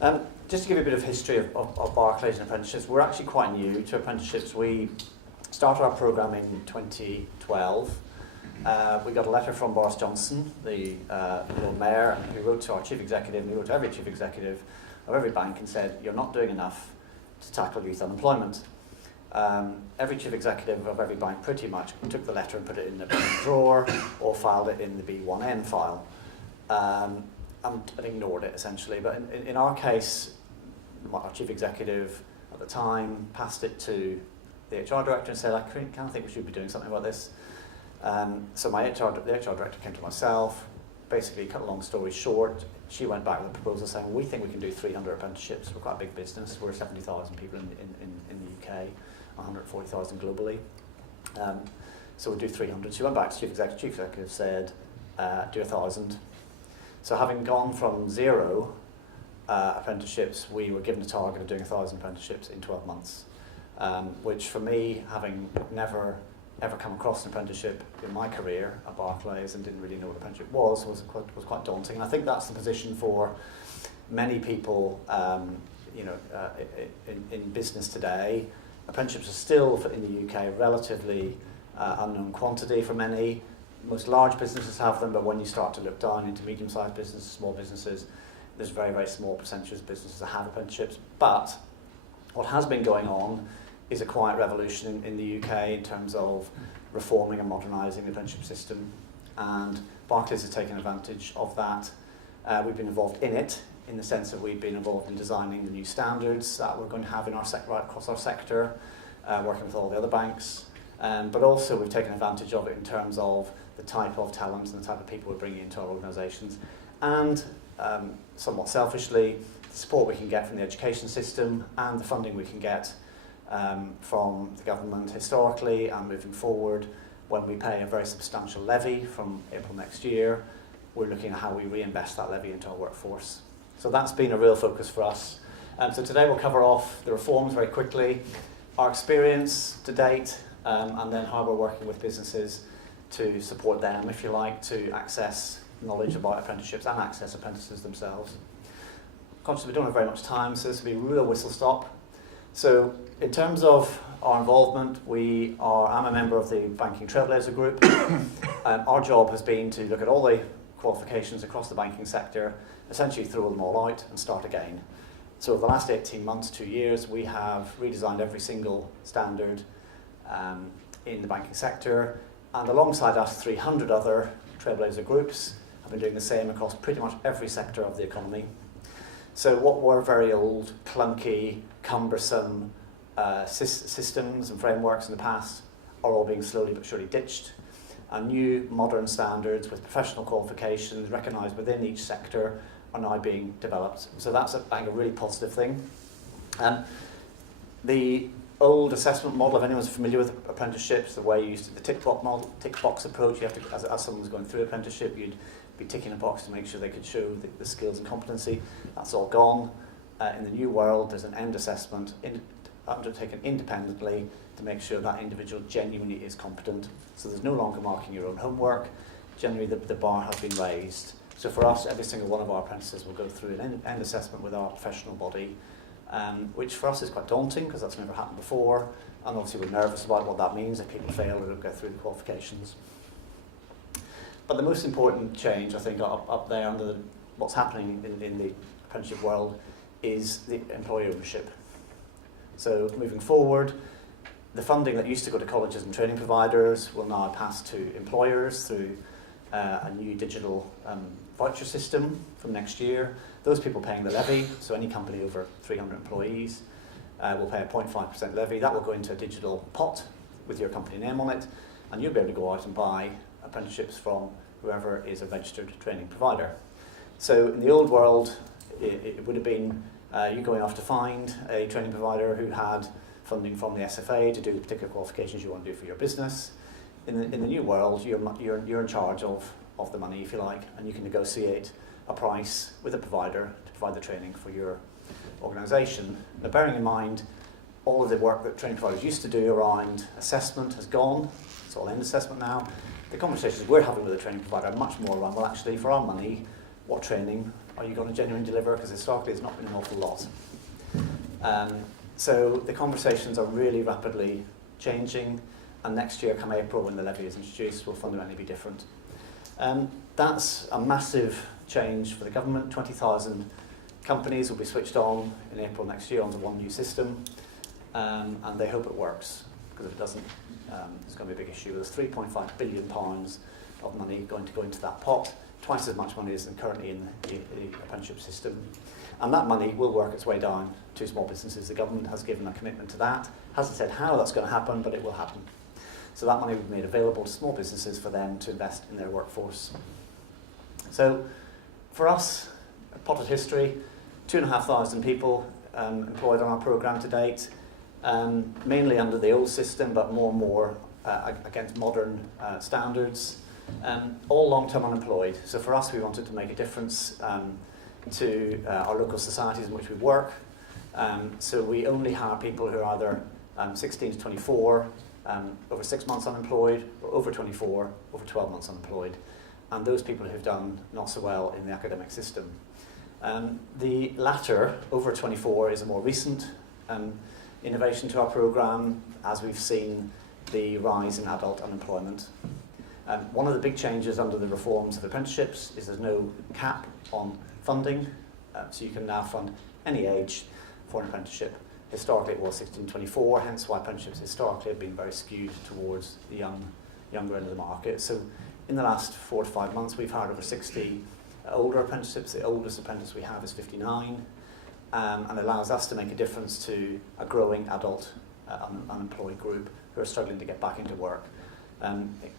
Just to give you a bit of history of Barclays and apprenticeships, we're actually quite new to apprenticeships. We started our programme in 2012. We got a letter from Boris Johnson, the Lord Mayor, who wrote to our chief executive, and he wrote to every chief executive of every bank and said, you're not doing enough to tackle youth unemployment. Every chief executive of every bank pretty much took the letter and put it in the drawer or filed it in the B1N file and ignored it essentially. But in our case, our chief executive at the time passed it to the HR director and said, I kind of think we should be doing something about this. So the HR director came to myself. Basically, cut a long story short, she went back with a proposal saying, we think we can do 300 apprenticeships. We're quite a big business. We're 70,000 people in the UK, 140,000 globally. So we'll do 300. She went back to chief executive said, do 1,000. So having gone from 0 apprenticeships, we were given a target of doing 1,000 apprenticeships in 12 months, which for me, having never ever come across an apprenticeship in my career at Barclays and didn't really know what an apprenticeship was quite daunting. And I think that's the position for many people in business today. Apprenticeships are still, in the UK, a relatively unknown quantity for many. Most large businesses have them, but when you start to look down into medium-sized businesses, small businesses, there's very, very small percentages of businesses that have apprenticeships. But what has been going on is a quiet revolution in the UK in terms of reforming and modernising the apprenticeship system, and Barclays has taken advantage of that. We've been involved in it, in the sense that we've been involved in designing the new standards that we're going to have in our right across our sector, working with all the other banks, but also we've taken advantage of it in terms of the type of talent and the type of people we're bringing into our organisations, and somewhat selfishly, the support we can get from the education system and the funding we can get from the government historically and moving forward. When we pay a very substantial levy from April next year, we're looking at how we reinvest that levy into our workforce. So that's been a real focus for us. So today we'll cover off the reforms very quickly, our experience to date, and then how we're working with businesses to support them, if you like, to access knowledge about apprenticeships and access apprentices themselves. Conscious we don't have very much time, so this will be a real whistle stop. So in terms of our involvement, I'm a member of the Banking Trailblazer Group. Our job has been to look at all the qualifications across the banking sector, essentially throw them all out and start again. So over the last 18 months, 2 years, we have redesigned every single standard in the banking sector, and alongside us, 300 other Trailblazer groups have been doing the same across pretty much every sector of the economy. So what were very old, clunky, cumbersome systems and frameworks in the past are all being slowly but surely ditched. And new modern standards with professional qualifications recognised within each sector are now being developed. So that's a really positive thing. The old assessment model, if anyone's familiar with apprenticeships, the way you used the tick box approach, you have to, as someone was going through apprenticeship, you'd be ticking a box to make sure they could show the skills and competency. That's all gone. In the new world, there's an end assessment undertaken independently to make sure that individual genuinely is competent. So there's no longer marking your own homework. Generally, the bar has been raised. So for us, every single one of our apprentices will go through an end assessment with our professional body, which for us is quite daunting because that's never happened before. And obviously we're nervous about what that means if people fail or don't go through the qualifications. But the most important change, I think, up there under what's happening in the apprenticeship world is the employee ownership. So moving forward, the funding that used to go to colleges and training providers will now pass to employers through a new digital voucher system from next year. Those people paying the levy, so any company over 300 employees will pay a 0.5% levy. That will go into a digital pot with your company name on it, and you'll be able to go out and buy apprenticeships from whoever is a registered training provider. So in the old world, it would have been you going off to find a training provider who had funding from the SFA to do the particular qualifications you want to do for your business. In the new world, you're in charge of the money, if you like, and you can negotiate a price with a provider to provide the training for your organisation. Now, bearing in mind, all of the work that training providers used to do around assessment has gone. It's all end assessment now. The conversations we're having with the training provider are much more around, well, actually, for our money, what training are you going to genuinely deliver? Because historically there's not been an awful lot. So the conversations are really rapidly changing, and next year, come April, when the levy is introduced, will fundamentally be different. That's a massive change for the government. 20,000 companies will be switched on in April next year onto one new system, and they hope it works, because if it doesn't, it's going to be a big issue. There's £3.5 billion of money going to go into that pot, twice as much money as currently in the apprenticeship system. And that money will work its way down to small businesses. The government has given a commitment to that. Hasn't said how that's going to happen, but it will happen. So that money will be made available to small businesses for them to invest in their workforce. So for us, potted history, 2,500 people employed on our programme to date, mainly under the old system, but more and more against modern standards, all long-term unemployed. So for us, we wanted to make a difference to our local societies in which we work. So we only hire people who are either 16 to 24, over 6 months unemployed, or over 24, over 12 months unemployed, and those people who've done not so well in the academic system. The latter, over 24, is a more recent innovation to our programme, as we've seen the rise in adult unemployment. One of the big changes under the reforms of apprenticeships is there's no cap on funding, so you can now fund any age for an apprenticeship. Historically it was 16 to 24, hence why apprenticeships historically have been very skewed towards the younger end of the market. So in the last 4 to 5 months we've hired over 60 older apprenticeships. The oldest apprentice we have is 59, and allows us to make a difference to a growing adult unemployed group who are struggling to get back into work.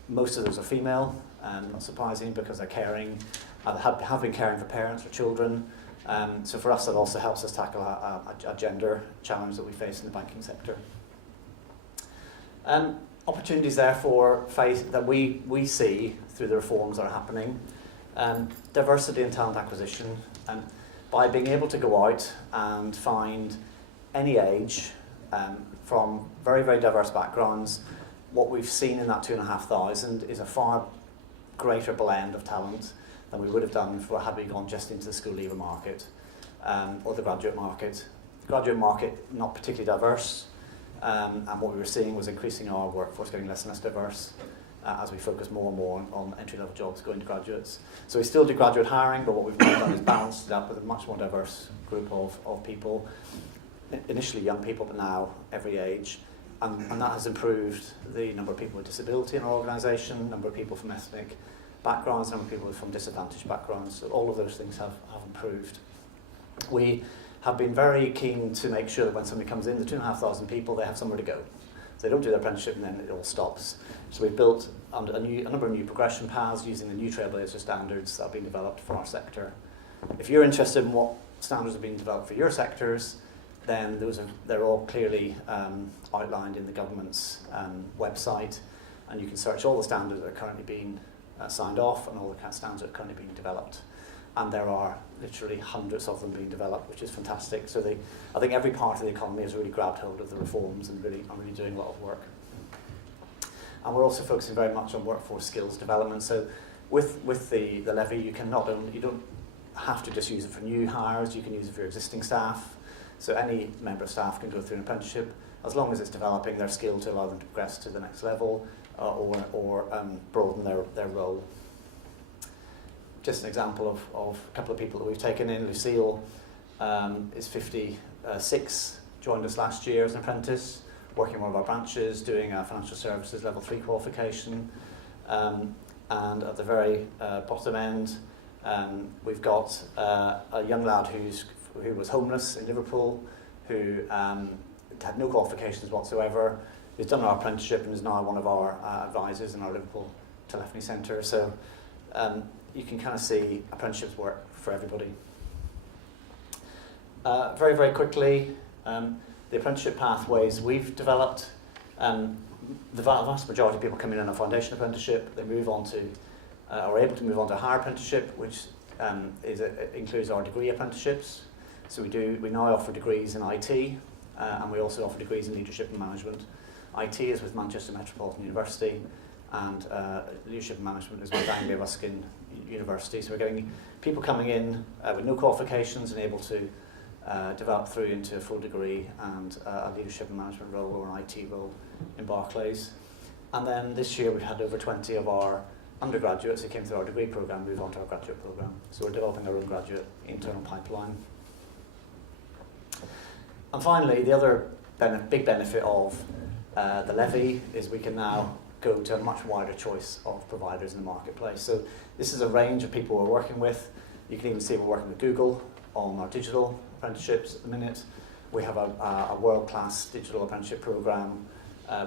Most of those are female, not surprising, because they're caring, have been caring for parents or children. So for us, that also helps us tackle a gender challenge that we face in the banking sector. Opportunities, therefore, that we see through the reforms that are happening. Diversity and talent acquisition. By being able to go out and find any age from very, very diverse backgrounds, what we've seen in that 2,500 is a far greater blend of talent than we would have done had we gone just into the school leaver market or the graduate market. The graduate market, not particularly diverse, and what we were seeing was increasing our workforce getting less and less diverse as we focus more and more on entry-level jobs going to graduates. So we still do graduate hiring, but what we've done is balanced it up with a much more diverse group of people, initially young people, but now every age. And that has improved the number of people with disability in our organisation, number of people from ethnic backgrounds, number of people from disadvantaged backgrounds. So all of those things have improved. We have been very keen to make sure that when somebody comes in, the 2,500 people, they have somewhere to go. So they don't do their apprenticeship and then it all stops. So we've built a number of new progression paths using the new Trailblazer standards that have been developed for our sector. If you're interested in what standards have been developed for your sectors, then they're all clearly outlined in the government's website, and you can search all the standards that are currently being signed off and all the kind of standards that are currently being developed. And there are literally hundreds of them being developed, which is fantastic. So I think every part of the economy has really grabbed hold of the reforms and are really doing a lot of work. And we're also focusing very much on workforce skills development. So with the levy, you don't have to just use it for new hires, you can use it for your existing staff. So any member of staff can go through an apprenticeship as long as it's developing their skill to allow them to progress to the next level or broaden their role. Just an example of a couple of people that we've taken in. Lucille is 56, joined us last year as an apprentice, working in one of our branches, doing a financial services level 3 qualification. And at the very bottom end, we've got a young lad who was homeless in Liverpool, who had no qualifications whatsoever, who's done our apprenticeship and is now one of our advisors in our Liverpool telephony centre. So you can kind of see apprenticeships work for everybody. Very, very quickly, the apprenticeship pathways we've developed, the vast majority of people come in a foundation apprenticeship, they move on to, are able to move on to a higher apprenticeship, which includes our degree apprenticeships. So we now offer degrees in IT, and we also offer degrees in leadership and management. IT is with Manchester Metropolitan University, and leadership and management is with Anglia Ruskin University. So we're getting people coming in with no qualifications and able to develop through into a full degree and a leadership and management role or an IT role in Barclays. And then this year we've had over 20 of our undergraduates who came through our degree programme move on to our graduate programme. So we're developing our own graduate internal pipeline. And finally, the other big benefit of the levy is we can now go to a much wider choice of providers in the marketplace. So this is a range of people we're working with. You can even see we're working with Google on our digital apprenticeships at the minute. We have a world-class digital apprenticeship programme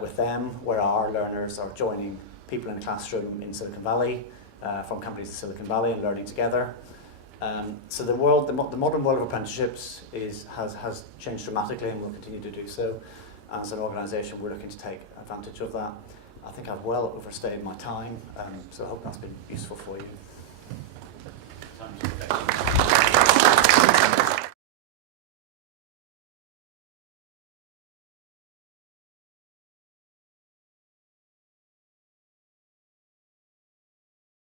with them, where our learners are joining people in a classroom in Silicon Valley, from companies in Silicon Valley, and learning together. So the modern world of apprenticeships has changed dramatically and will continue to do so. As an organisation, we're looking to take advantage of that. I think I've well overstayed my time, so I hope that's been useful for you.